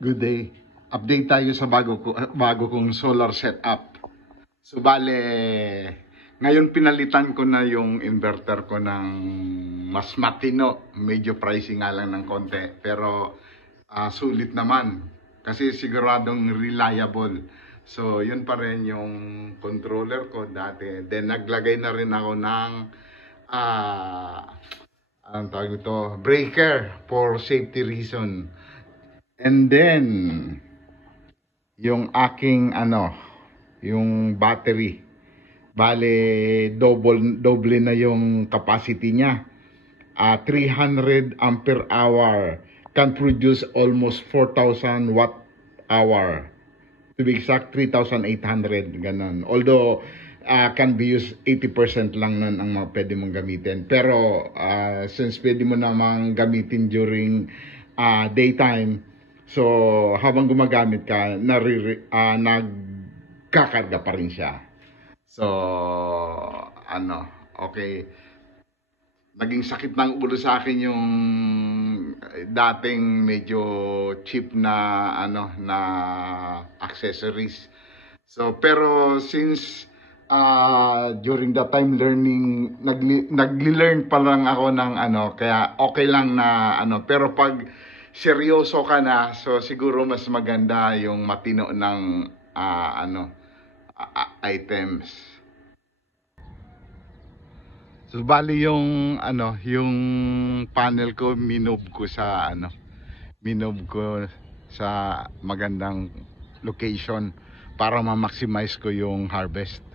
Good day. Update tayo sa bago kong solar setup. So bale, ngayon pinalitan ko na yung inverter ko ng mas matino. Medyo pricey nga lang ng konti, pero sulit naman kasi siguradong reliable. So yun pa rin yung controller ko dati. Then naglagay na rin ako ng anong tawag ito? Breaker for safety reason. And then yung aking yung battery, bale doble na yung capacity niya. 300 ampere hour, can produce almost 4,000 watt hour. To be exact, 3,800 ganun. Although can be used 80% lang nun ang pwede mong gamitin. Pero since pwede mo namang gamitin during daytime, so habang gumagamit ka, nagkakarga pa rin siya. So okay. Naging sakit ng ulo sa akin yung dating medyo cheap na na accessories. So pero since during the time learning, nagli-learn pa lang ako ng kaya okay lang na pero pag seryoso ka na, so siguro mas maganda yung matino ng items. So bali yung yung panel ko minob ko sa magandang location para ma-maximize ko yung harvest.